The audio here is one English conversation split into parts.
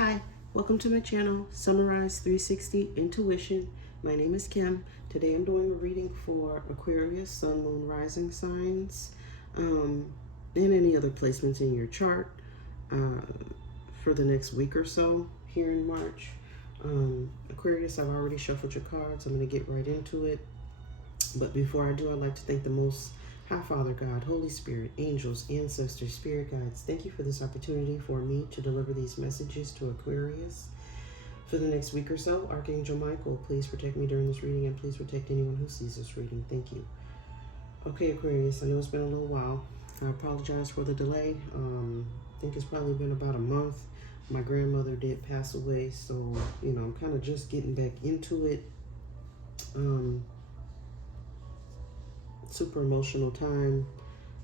Hi, welcome to my channel, Summarize 360 Intuition. My name is Kim. Today I'm doing a reading for Aquarius, Sun, Moon, Rising signs, and any other placements in your chart for the next week or so here in March. Aquarius, I've already shuffled your cards. I'm going to get right into it. But before I do, I'd like to thank the Most High Father God, Holy Spirit, angels, ancestors, spirit guides. Thank you for this opportunity for me to deliver these messages to Aquarius for the next week or so. Archangel Michael, please protect me during this reading, and please protect anyone who sees this reading. Thank you. Okay, Aquarius, I know it's been a little while. I apologize for the delay. I think it's probably been about a month. My grandmother did pass away, so, I'm kind of just getting back into it. Super emotional time,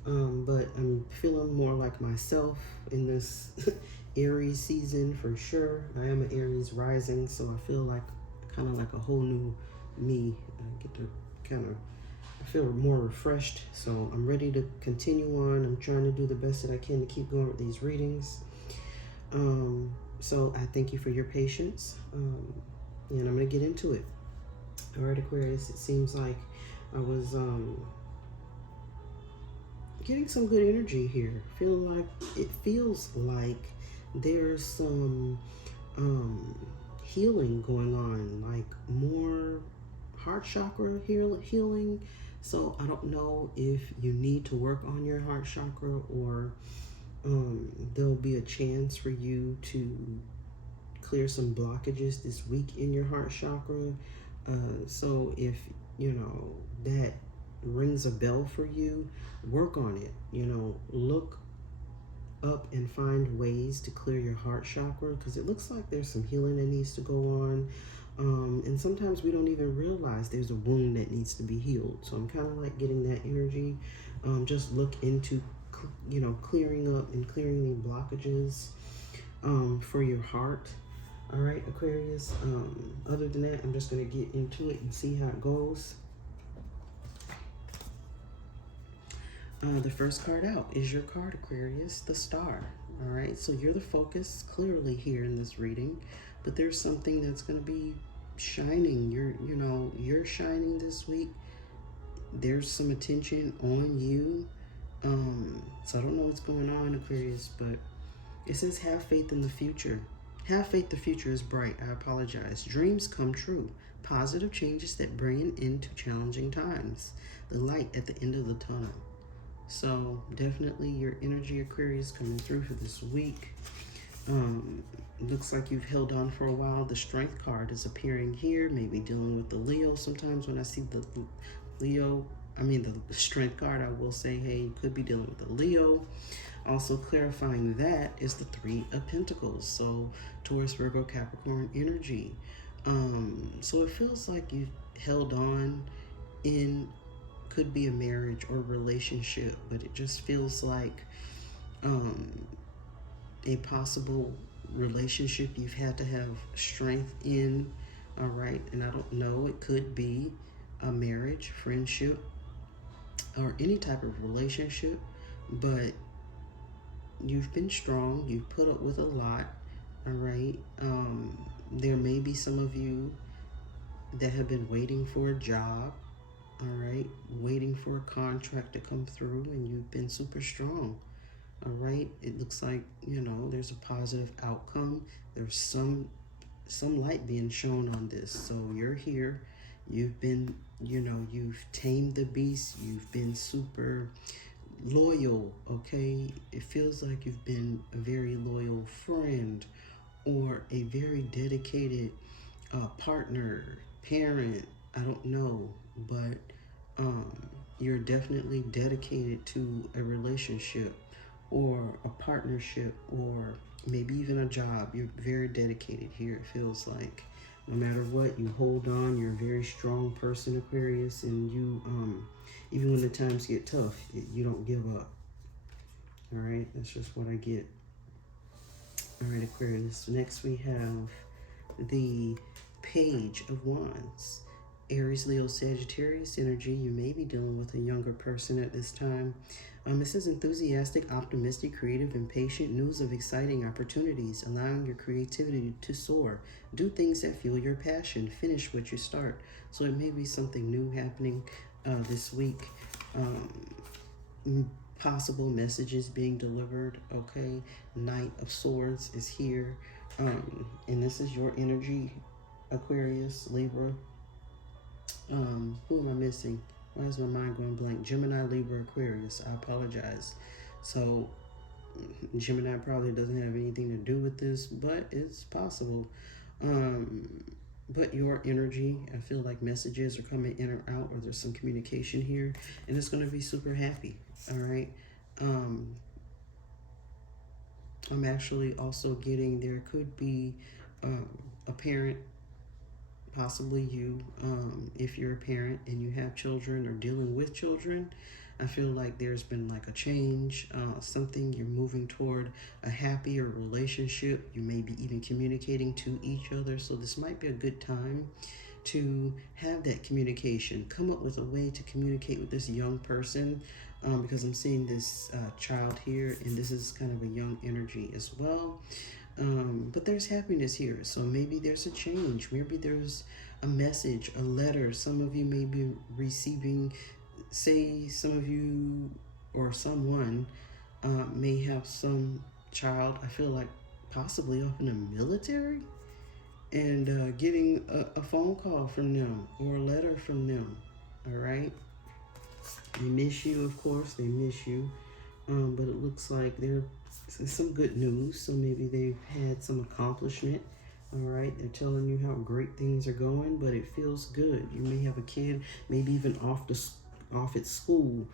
but I'm feeling more like myself in this Aries season for sure. I am an Aries rising, so I feel like kind of like a whole new me. I get to I feel more refreshed, so I'm ready to continue on. I'm trying to do the best that I can to keep going with these readings. So I thank you for your patience, and I'm going to get into it. All right, Aquarius, it seems like I was getting some good energy here. It feels like there's some healing going on, like more heart chakra healing. So I don't know if you need to work on your heart chakra, or there'll be a chance for you to clear some blockages this week in your heart chakra. So if that rings a bell for you, work on it. Look up and find ways to clear your heart chakra, because it looks like there's some healing that needs to go on. And sometimes we don't even realize there's a wound that needs to be healed. So I'm kind of like getting that energy. Just look into clearing up and clearing any blockages for your heart. All right, Aquarius. Other than that, I'm just going to get into it and see how it goes. The first card out is your card, Aquarius, the Star. All right, so you're the focus clearly here in this reading, but there's something that's going to be shining. You're shining this week. There's some attention on you. So I don't know what's going on, Aquarius, but it says have faith in the future. Have faith the future is bright. I apologize. Dreams come true. Positive changes that bring an end to challenging times. The light at the end of the tunnel. So definitely your energy, Aquarius, coming through for this week. Looks like you've held on for a while. The Strength card is appearing here. Maybe dealing with the Leo. Sometimes when I see the the Strength card, I will say, hey, you could be dealing with the Leo. Also clarifying that is the Three of Pentacles. So Taurus, Virgo, Capricorn energy. So it feels like you've held on in, could be a marriage or relationship, but it just feels like a possible relationship you've had to have strength in. All right, and I don't know, it could be a marriage, friendship, or any type of relationship, but you've been strong. You've put up with a lot. All right, there may be some of you that have been waiting for a job. All right, waiting for a contract to come through, and you've been super strong. All right, it looks like there's a positive outcome. There's some light being shown on this. So you're here. You've been you've tamed the beast. You've been super loyal. Okay, it feels like you've been a very loyal friend, or a very dedicated partner, parent. I don't know, but you're definitely dedicated to a relationship or a partnership, or maybe even a job. You're very dedicated here, it feels like. No matter what, you hold on. You're a very strong person, Aquarius, and you, even when the times get tough, you don't give up. All right, that's just what I get. All right, Aquarius. Next we have the Page of Wands. Aries, Leo, Sagittarius energy. You may be dealing with a younger person at this time. This is enthusiastic, optimistic, creative, and patient. News of exciting opportunities, allowing your creativity to soar. Do things that fuel your passion. Finish what you start. So it may be something new happening this week. Possible messages being delivered. Okay, Knight of Swords is here, and this is your energy, Aquarius, Libra. Who am I missing? Why is my mind going blank? Gemini, Libra, Aquarius. I apologize. So Gemini probably doesn't have anything to do with this, but it's possible. Um, but your energy, I feel like messages are coming in or out, or there's some communication here, and it's going to be super happy. All right. Um, I'm actually also getting there could be a parent, possibly you, if you're a parent and you have children or dealing with children. I feel like there's been like a change, something you're moving toward a happier relationship. You may be even communicating to each other. So this might be a good time to have that communication. Come up with a way to communicate with this young person, because I'm seeing this child here, and this is kind of a young energy as well. But there's happiness here. So maybe there's a change. Maybe there's a message, a letter. Some of you may be receiving, say, some of you or someone may have some child, I feel like possibly up in the military, and getting a phone call from them or a letter from them. All right. They miss you, of course. They miss you. But it looks like there's some good news. So maybe they've had some accomplishment. All right. They're telling you how great things are going, but it feels good. You may have a kid, maybe even off at school,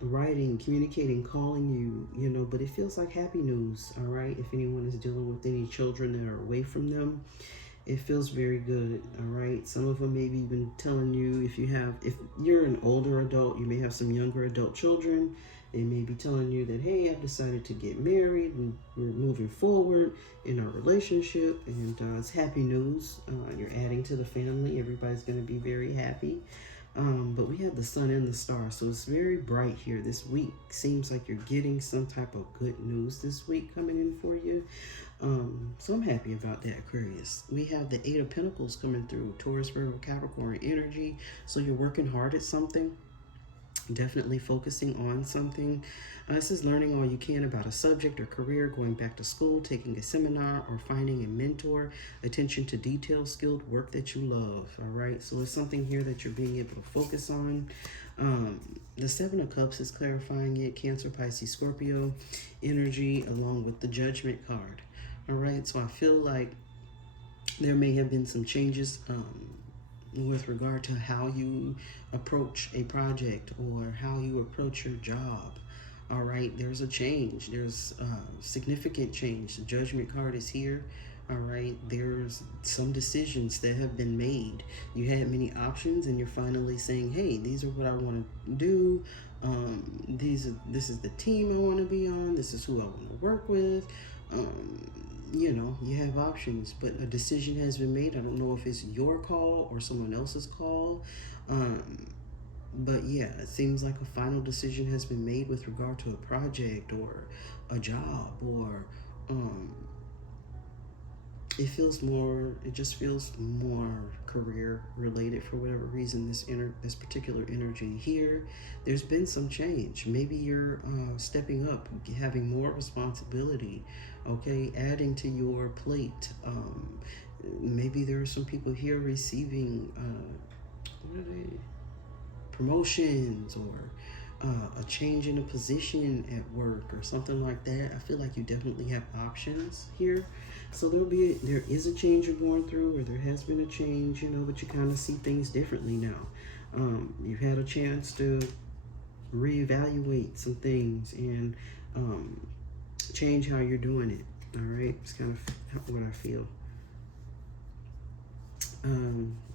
writing, communicating, calling you, but it feels like happy news. All right. If anyone is dealing with any children that are away from them, it feels very good. All right. Some of them maybe even telling you, if you're an older adult, you may have some younger adult children. They may be telling you that, hey, I've decided to get married and we're moving forward in our relationship, and it's happy news. You're adding to the family. Everybody's going to be very happy. But we have the sun and the stars, so it's very bright here this week. Seems like you're getting some type of good news this week coming in for you. So I'm happy about that, Aquarius. We have the Eight of Pentacles coming through, Taurus, Virgo, Capricorn energy. So you're working hard at something, definitely focusing on something. This is learning all you can about a subject or career, going back to school, taking a seminar, or finding a mentor. Attention to detail, skilled work that you love. All right, so it's something here that you're being able to focus on. The Seven of Cups is clarifying it. Cancer, Pisces, Scorpio energy, along with the Judgment card. All right, so I feel like there may have been some changes with regard to how you approach a project or how you approach your job. All right, there's a change. There's significant change. The Judgment card is here. All right, there's some decisions that have been made. You had many options, and you're finally saying, hey, these are what I want to do. This is the team I want to be on. This is who I want to work with. You have options, but a decision has been made. I don't know if it's your call or someone else's call. But yeah, it seems like a final decision has been made with regard to a project or a job, or it just feels more career related for whatever reason. This particular energy here, there's been some change. Maybe you're stepping up, having more responsibility, okay, adding to your plate. Maybe there are some people here receiving promotions, or a change in a position at work or something like that. I feel like you definitely have options here. So there is a change you're going through, or there has been a change, but you kind of see things differently now. You've had a chance to reevaluate some things and change how you're doing it. All right, it's kind of what I feel.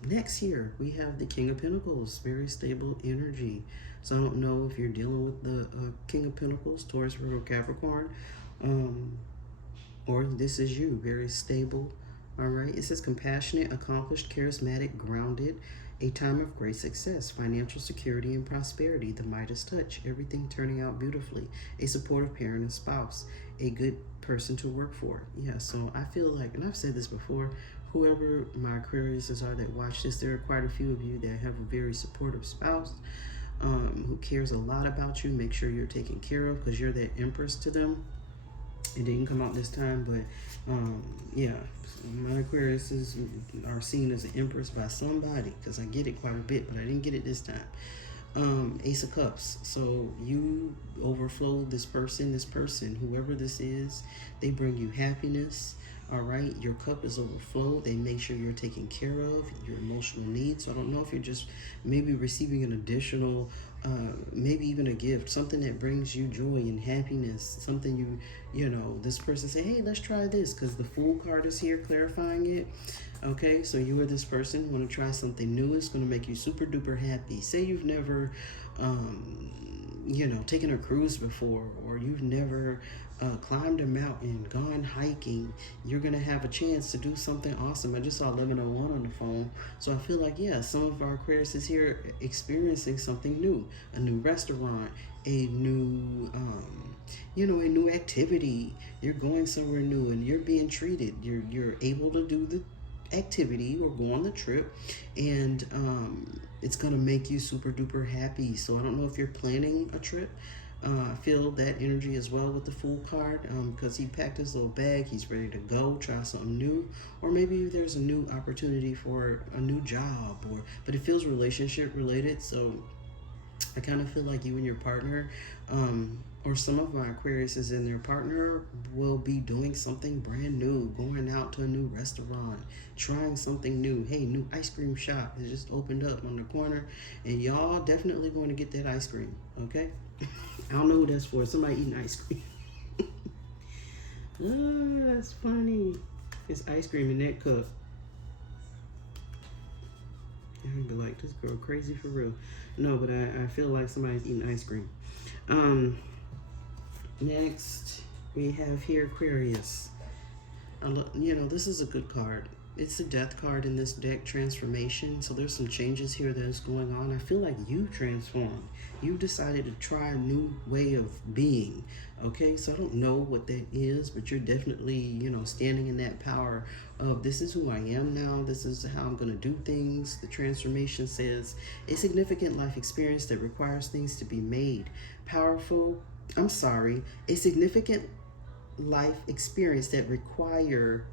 Next here, we have the King of Pentacles, very stable energy. So I don't know if you're dealing with the King of Pentacles, Taurus, Virgo, Capricorn, or this is you, very stable, All right. It says compassionate, accomplished, charismatic, grounded, a time of great success, financial security and prosperity, the Midas touch, everything turning out beautifully, a supportive parent and spouse, a good person to work for. Yeah, so I feel like, and I've said this before, whoever my Aquariuses are that watch this, there are quite a few of you that have a very supportive spouse who cares a lot about you. Make sure you're taken care of because you're that empress to them. It didn't come out this time, but yeah, my Aquariuses are seen as an empress by somebody because I get it quite a bit, but I didn't get it this time. Ace of Cups. So you overflow this person, whoever this is, they bring you happiness. All right, your cup is overflowed. They make sure you're taken care of, your emotional needs. So I don't know if you're just maybe receiving an additional, maybe even a gift, something that brings you joy and happiness, something you know, this person say, hey, let's try this, because the Fool card is here clarifying it. Okay, so you are this person, want to try something new. It's going to make you super duper happy. Say you've never, you know, taken a cruise before, or you've never climbed a mountain, gone hiking. You're going to have a chance to do something awesome. I just saw 1101 on the phone. So I feel like, yeah, some of our Aquarius is here experiencing something new, a new restaurant, a new, you know, a new activity. You're going somewhere new and you're being treated. You're able to do the activity or go on the trip, and it's gonna make you super duper happy. So I don't know if you're planning a trip. I feel that energy as well with the Fool card, because he packed his little bag, he's ready to go try something new, or maybe there's a new opportunity for a new job, or but it feels relationship related. So I kind of feel like you and your partner, or some of my Aquarius is in their partner will be doing something brand new, going out to a new restaurant, trying something new. Hey, new ice cream shop has just opened up on the corner, and y'all definitely going to get that ice cream. Okay, I don't know who that's for. Somebody eating ice cream. Oh, that's funny. It's ice cream in that cup. I'd be like, this girl crazy for real. No, but I feel like somebody's eating ice cream. Next, we have here Aquarius. You know, this is a good card. It's a death card in this deck, transformation. So there's some changes here that's going on. I feel like you transformed. You decided to try a new way of being. Okay, so I don't know what that is, but you're definitely, you know, standing in that power of this is who I am now. This is how I'm going to do things. The transformation says a significant life experience that requires things to be made. Powerful. I'm sorry. A significant life experience that requires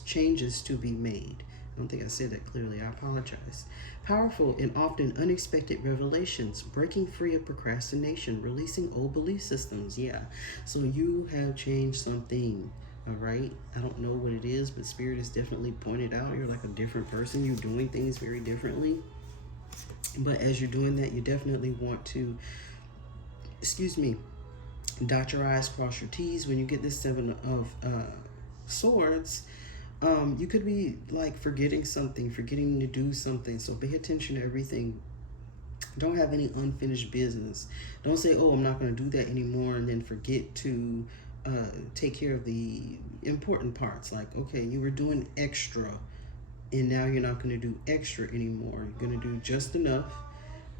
changes to be made. I don't think I said that clearly. I apologize. Powerful and often unexpected revelations, breaking free of procrastination, releasing old belief systems. Yeah. So you have changed something. All right. I don't know what it is, but Spirit has definitely pointed out you're like a different person. You're doing things very differently. But as you're doing that, you definitely want to, excuse me, dot your I's, cross your T's. When you get this Seven of Swords, you could be like forgetting something, forgetting to do something. So pay attention to everything. Don't have any unfinished business. Don't say, oh, I'm not going to do that anymore, and then forget to take care of the important parts. Like, okay, you were doing extra, and now you're not going to do extra anymore. You're going to do just enough.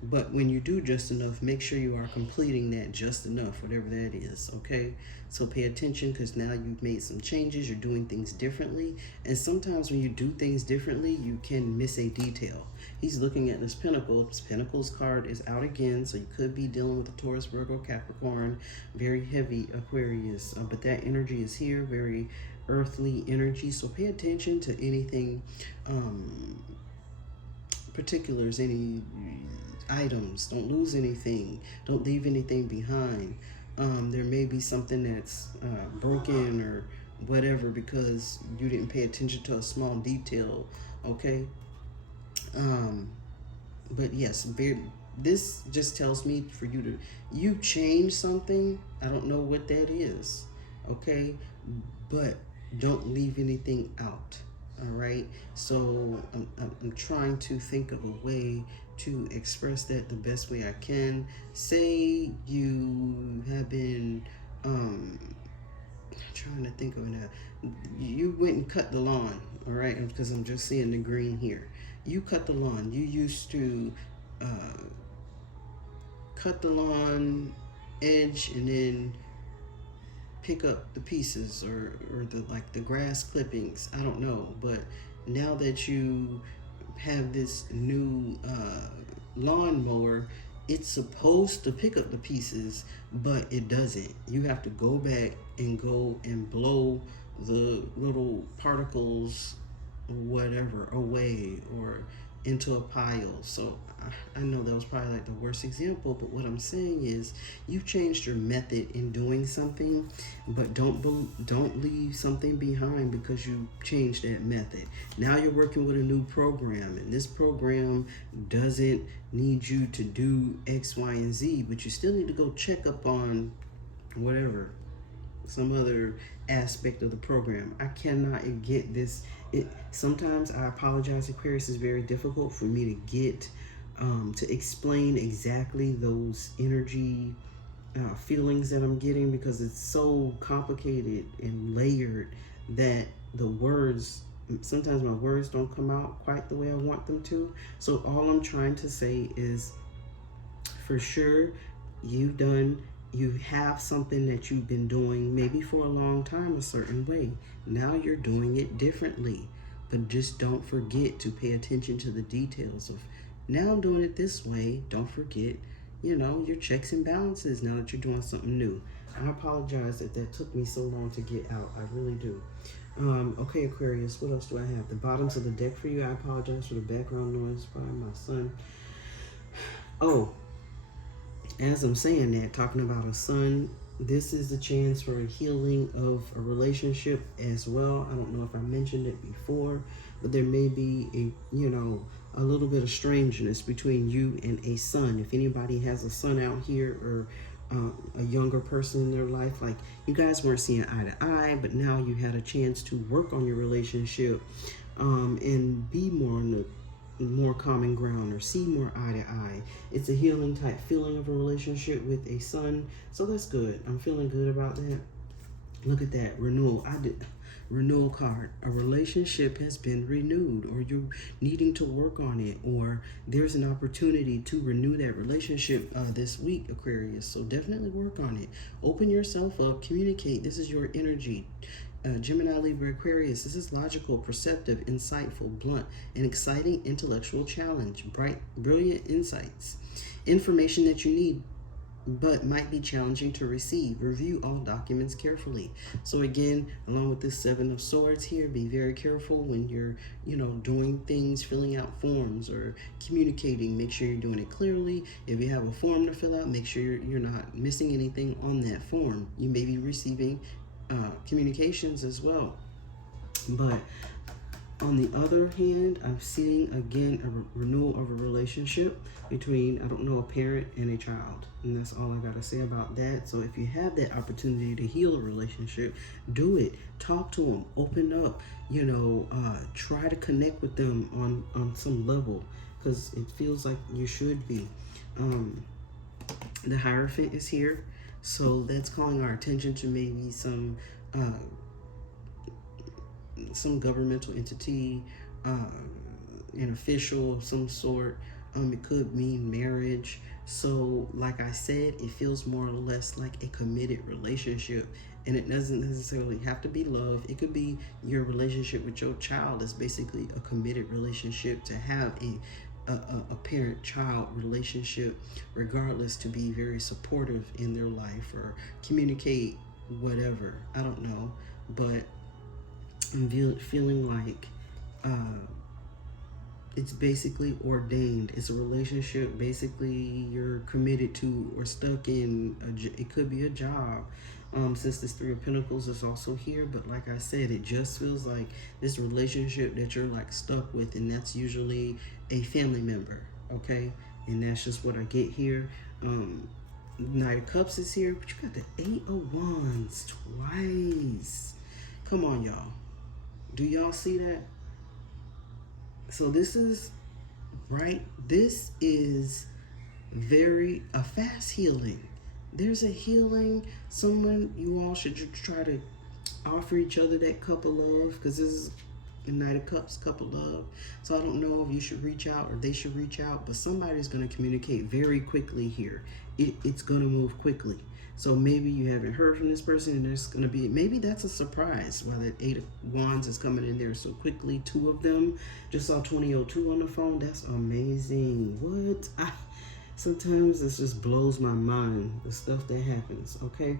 But when you do just enough, make sure you are completing that just enough, whatever that is, okay? So pay attention, because now you've made some changes. You're doing things differently. And sometimes when you do things differently, you can miss a detail. He's looking at this Pentacle. This Pentacles card is out again, so you could be dealing with a Taurus, Virgo, Capricorn, very heavy Aquarius. But that energy is here, very earthly energy. So pay attention to anything, particulars, any items. Don't lose anything. Don't leave anything behind. There may be something that's broken or whatever because you didn't pay attention to a small detail. Okay. But yes, this just tells me for you change something. I don't know what that is. Okay. But don't leave anything out. All right. So I'm trying to think of a way to express that the best way I can. Say you have been trying to think of it now. You went and cut the lawn, all right? Because I'm just seeing the green here. You cut the lawn. You used to cut the lawn edge and then pick up the pieces or the like the grass clippings. I don't know, but now that you have this new lawnmower, it's supposed to pick up the pieces, but it doesn't. You have to go back and go and blow the little particles, whatever, away or into a pile. So I know that was probably like the worst example, but what I'm saying is you've changed your method in doing something, but don't leave something behind because you changed that method. Now you're working with a new program, and this program doesn't need you to do X, Y, and Z, but you still need to go check up on whatever, some other aspect of the program. I cannot get this. Sometimes I apologize, Aquarius, is very difficult for me to get to explain exactly those energy feelings that I'm getting, because it's so complicated and layered that the words, sometimes my words don't come out quite the way I want them to. So all I'm trying to say is, for sure, you have something that you've been doing maybe for a long time a certain way. Now you're doing it differently, but just don't forget to pay attention to the details of, now I'm doing it this way. Don't forget, your checks and balances now that you're doing something new. I apologize if that took me so long to get out. I really do. Okay, Aquarius, what else do I have? The bottoms of the deck for you. I apologize for the background noise by my son. Oh, as I'm saying that, talking about a son, this is the chance for a healing of a relationship as well. I don't know if I mentioned it before, but there may be a little bit of strangeness between you and a son. If anybody has a son out here, or a younger person in their life, like you guys weren't seeing eye to eye, but now you had a chance to work on your relationship and be more common ground, or see more eye to eye. It's a healing type feeling of a relationship with a son, so that's good. I'm feeling good about that. Look at that renewal. Renewal card. A relationship has been renewed, or you're needing to work on it, or there's an opportunity to renew that relationship this week, Aquarius. So definitely work on it. Open yourself up, communicate. This is your energy. Gemini, Libra, Aquarius. This is logical, perceptive, insightful, blunt, and exciting intellectual challenge. Bright, brilliant insights. Information that you need but might be challenging to receive. Review all documents carefully. So again, along with this Seven of Swords here, be very careful when you're, doing things, filling out forms or communicating. Make sure you're doing it clearly. If you have a form to fill out, make sure you're not missing anything on that form. You may be receiving communications as well. But on the other hand, I'm seeing again a renewal of a relationship between, I don't know, a parent and a child. And that's all I got to say about that. So if you have that opportunity to heal a relationship, do it. Talk to them. Open up. Try to connect with them on some level, because it feels like you should be. The Hierophant is here. So that's calling our attention to maybe some governmental entity, an official of some sort. It could mean marriage. So like I said, it feels more or less like a committed relationship, and it doesn't necessarily have to be love. It could be your relationship with your child is basically a committed relationship, to have a parent-child relationship, regardless, to be very supportive in their life or communicate whatever. I don't know, but I'm feeling like it's basically ordained. It's a relationship basically you're committed to or stuck in. It could be a job, since this Three of Pentacles is also here. But like I said, it just feels like this relationship that you're like stuck with, and that's usually a family member, okay? And that's just what I get here. Knight of Cups is here, but you got the Eight of Wands twice. Come on, y'all. Do y'all see that? So this is, right? This is a fast healing. There's a healing. You all should try to offer each other that cup of love, because this is the Knight of Cups, cup of love. So I don't know if you should reach out or they should reach out, but somebody's going to communicate very quickly here. It's going to move quickly. So maybe you haven't heard from this person, and there's going to be, maybe that's a surprise why that 8 of Wands is coming in there so quickly. 2 of them. Just saw 2002 on the phone. That's amazing. What? Sometimes this just blows my mind, the stuff that happens, okay?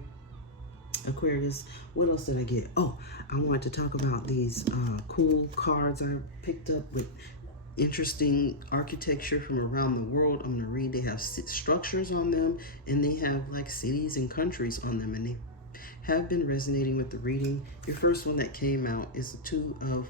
Aquarius, what else did I get? Oh, I wanted to talk about these cool cards I picked up with interesting architecture from around the world. I'm going to read. They have structures on them, and they have like cities and countries on them, and they have been resonating with the reading. Your first one that came out is the 2 of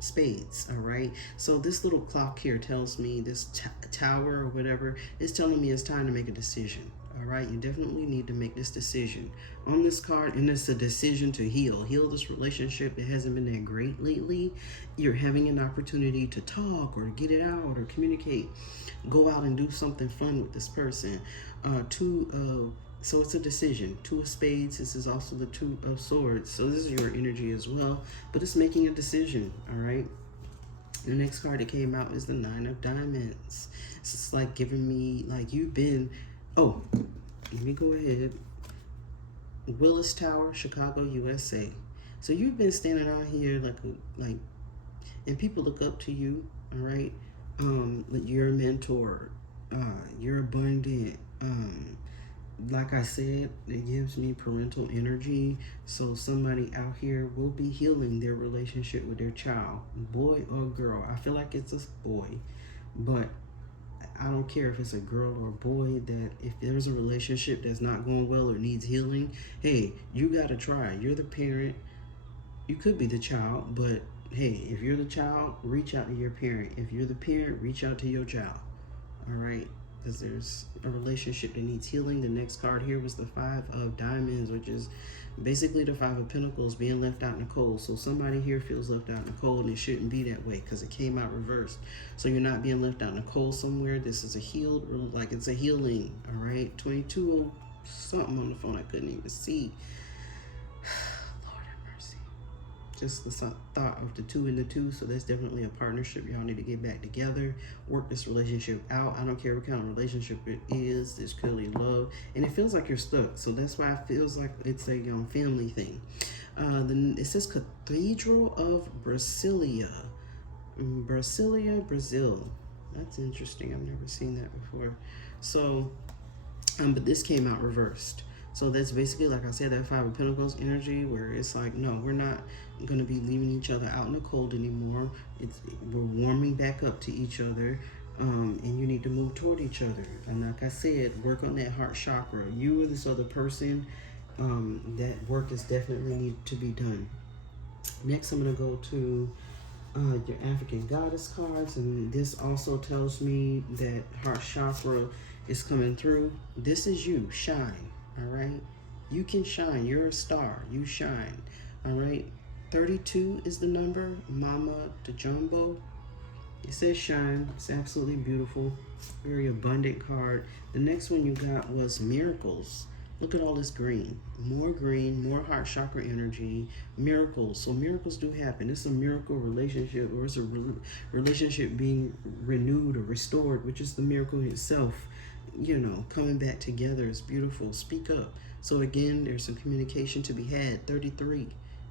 spades, all right? So this little clock here tells me, this tower or whatever is telling me it's time to make a decision. All right, you definitely need to make this decision on this card, and it's a decision to heal this relationship that hasn't been that great lately. You're having an opportunity to talk or get it out or communicate, go out and do something fun with this person. So it's a decision. 2 of spades. This is also the 2 of swords. So this is your energy as well, but it's making a decision. All right. The next card that came out is the 9 of diamonds. It's like giving me, like, you've been, oh, let me go ahead. Willis Tower, Chicago, USA. So you've been standing out here like, and people look up to you, all right? You're a mentor. You're abundant. Like I said, it gives me parental energy. So somebody out here will be healing their relationship with their child, boy or girl. I feel like it's a boy, but I don't care if it's a girl or a boy, that if there's a relationship that's not going well or needs healing, hey, you got to try. You're the parent. You could be the child, but hey, if you're the child, reach out to your parent. If you're the parent, reach out to your child. All right? Because there's a relationship that needs healing. The next card here was the 5 of diamonds, which is basically the 5 of pentacles, being left out in the cold. So somebody here feels left out in the cold, and it shouldn't be that way because it came out reversed. So you're not being left out in the cold somewhere. This is a healed, like it's a healing. All right. 22 something on the phone I couldn't even see. Just the thought of the 2 and the 2, so that's definitely a partnership. Y'all need to get back together, work this relationship out. I don't care what kind of relationship it is. There's clearly love, and it feels like you're stuck. So that's why it feels like it's a family thing. Then it says Cathedral of Brasilia, Brazil. That's interesting. I've never seen that before. So, but this came out reversed. So that's basically, like I said, that 5 of Pentacles energy, where it's like, no, we're not going to be leaving each other out in the cold anymore. We're warming back up to each other, and you need to move toward each other. And like I said, work on that heart chakra. You or this other person, that work is definitely need to be done. Next, I'm going to go to your African goddess cards, and this also tells me that heart chakra is coming through. This is you. Shine. All right, you can shine. You're a star. You shine. All right, 32 is the number. Mama de Jumbo. It says shine. It's absolutely beautiful. Very abundant card. The next one you got was miracles. Look at all this green. More heart chakra energy. Miracles. So miracles do happen. It's a miracle relationship, or it's a relationship being renewed or restored, which is the miracle itself. You know, coming back together is beautiful. Speak up. So again, there's some communication to be had. 33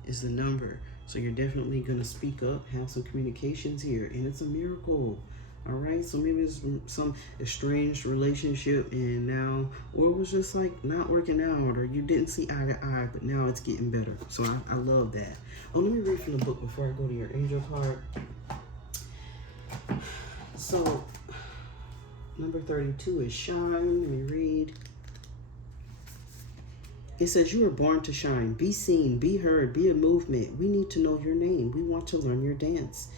is the number. So you're definitely going to speak up, have some communications here, and it's a miracle. All right, so maybe it's some estranged relationship, and now, or it was just like not working out, or you didn't see eye to eye, but now it's getting better. So I love that. Oh, let me read from the book before I go to your angel card. So number 32 is shine. Let me read. It says, you were born to shine. Be seen, be heard, be a movement. We need to know your name. We want to learn your dance.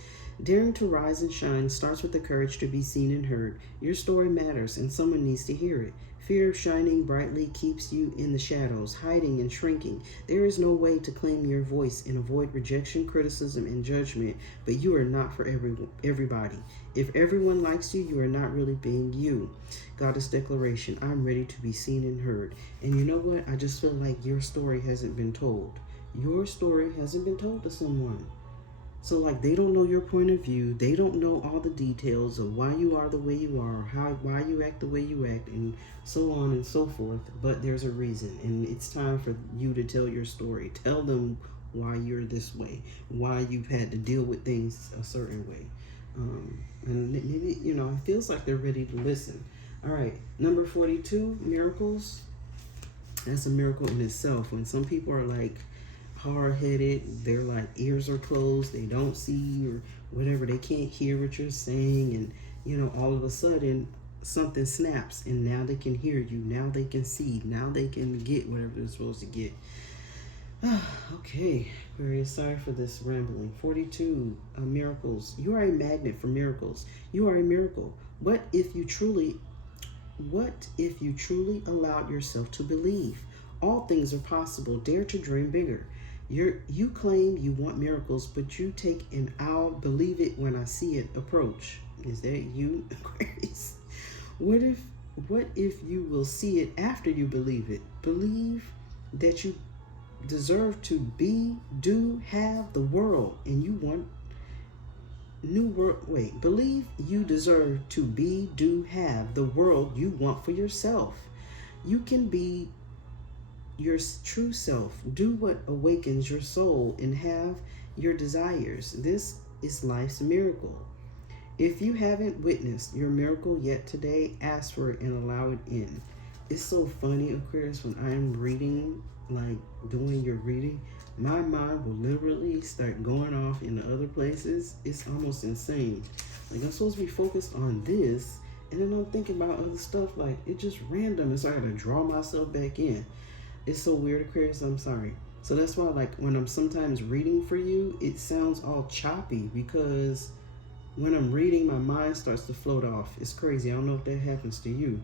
Daring to rise and shine starts with the courage to be seen and heard. Your story matters, and someone needs to hear it. Fear of shining brightly keeps you in the shadows, hiding and shrinking. There is no way to claim your voice and avoid rejection, criticism, and judgment, but you are not for everybody. If everyone likes you, you are not really being you. Goddess declaration, I'm ready to be seen and heard. And you know what? I just feel like your story hasn't been told. Your story hasn't been told to someone. So like they don't know your point of view. They don't know all the details of why you are the way you are, why you act the way you act, and so on and so forth. But there's a reason, and it's time for you to tell your story. Tell them why you're this way, why you've had to deal with things a certain way. And maybe, it feels like they're ready to listen. All right, number 42, miracles. That's a miracle in itself. When some people are like hard-headed, their like ears are closed, they don't see or whatever, they can't hear what you're saying, and all of a sudden something snaps and now they can hear you, now they can see, now they can get whatever they're supposed to get. Okay, Aquarius, sorry for this rambling. 42, miracles. You are a magnet for miracles. You are a miracle. What if you truly allowed yourself to believe? All things are possible. Dare to dream bigger. You claim you want miracles, but you take an "I'll believe it when I see it" approach. Is that you, Aquarius? What if you will see it after you believe it? Believe that you deserve to be, do, have the world, and you want new world. Wait, believe you deserve to be, do, have the world you want for yourself. You can be your true self. Do what awakens your soul and have your desires. This is life's miracle. If you haven't witnessed your miracle yet today, ask for it and allow it in. It's so funny, Aquarius, when I'm reading, like doing your reading, my mind will literally start going off into other places. It's almost insane. Like I'm supposed to be focused on this, and then I'm thinking about other stuff. Like it's just random, and so I gotta draw myself back in. It's so weird, Aquarius. I'm sorry. So that's why, like, when I'm sometimes reading for you, it sounds all choppy because when I'm reading, my mind starts to float off. It's crazy. I don't know if that happens to you.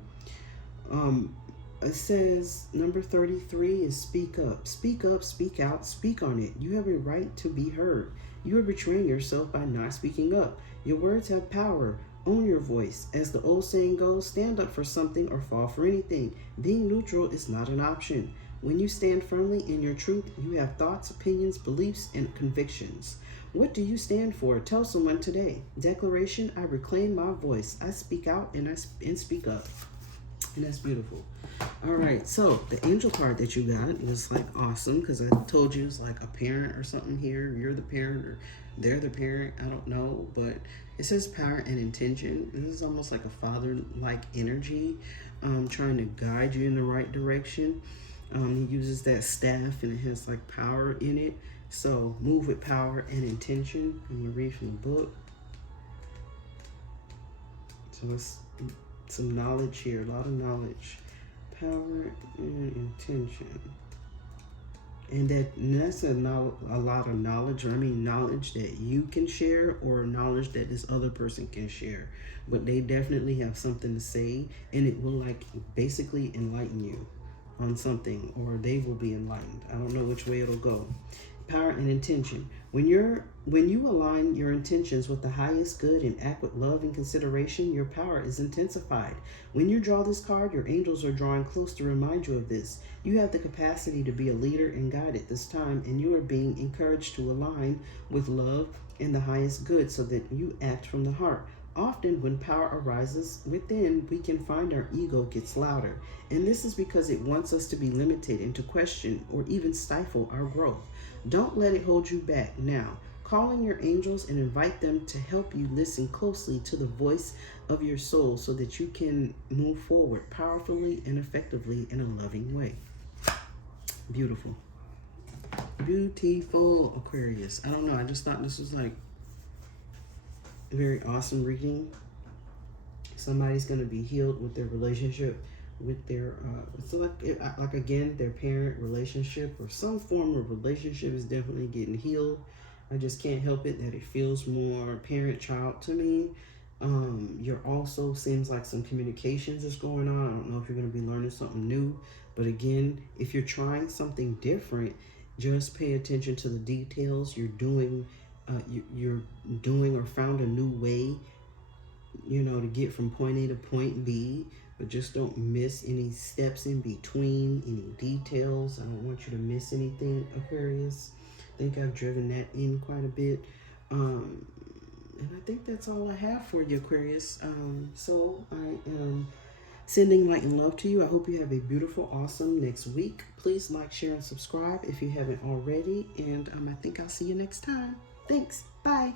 It says number 33 is speak up. Speak up, speak out, speak on it. You have a right to be heard. You are betraying yourself by not speaking up. Your words have power. Own your voice. As the old saying goes, stand up for something or fall for anything. Being neutral is not an option. When you stand firmly in your truth, you have thoughts, opinions, beliefs, and convictions. What do you stand for? Tell someone today. Declaration: I reclaim my voice. I speak out and speak up. And that's beautiful. All right, so the angel card that you got was like awesome because I told you it's like a parent or something here. You're the parent or they're the parent. I don't know, but it says power and intention. This is almost like a father-like energy, trying to guide you in the right direction. He uses that staff and it has like power in it. So move with power and intention. I'm gonna read from the book. So let's some knowledge here, a lot of knowledge. Power and intention. And that's a lot of knowledge, or I mean knowledge that you can share or knowledge that this other person can share. But they definitely have something to say and it will like basically enlighten you on something, or they will be enlightened. I don't know which way it'll go. Power and intention. When you align your intentions with the highest good and act with love and consideration, your power is intensified. When you draw this card, your angels are drawing close to remind you of this. You have the capacity to be a leader and guide at this time, and you are being encouraged to align with love and the highest good so that you act from the heart. Often when power arises within, we can find our ego gets louder. And this is because it wants us to be limited and to question or even stifle our growth. Don't let it hold you back now. Call in your angels and invite them to help you listen closely to the voice of your soul so that you can move forward powerfully and effectively in a loving way. Beautiful. Beautiful, Aquarius. I don't know. I just thought this was like a very awesome reading. Somebody's going to be healed with their relationship with their so like again their parent relationship or some form of relationship is definitely getting healed. I just can't help it that it feels more parent-child to me. You're also seems like some communications is going on. I don't know if you're going to be learning something new, but again, if you're trying something different, just pay attention to the details. You're doing or found a new way, to get from point A to point B. but just don't miss any steps in between, any details. I don't want you to miss anything, Aquarius. I think I've driven that in quite a bit. And I think that's all I have for you, Aquarius. So I am sending light and love to you. I hope you have a beautiful, awesome next week. Please like, share, and subscribe if you haven't already. And I think I'll see you next time. Thanks. Bye.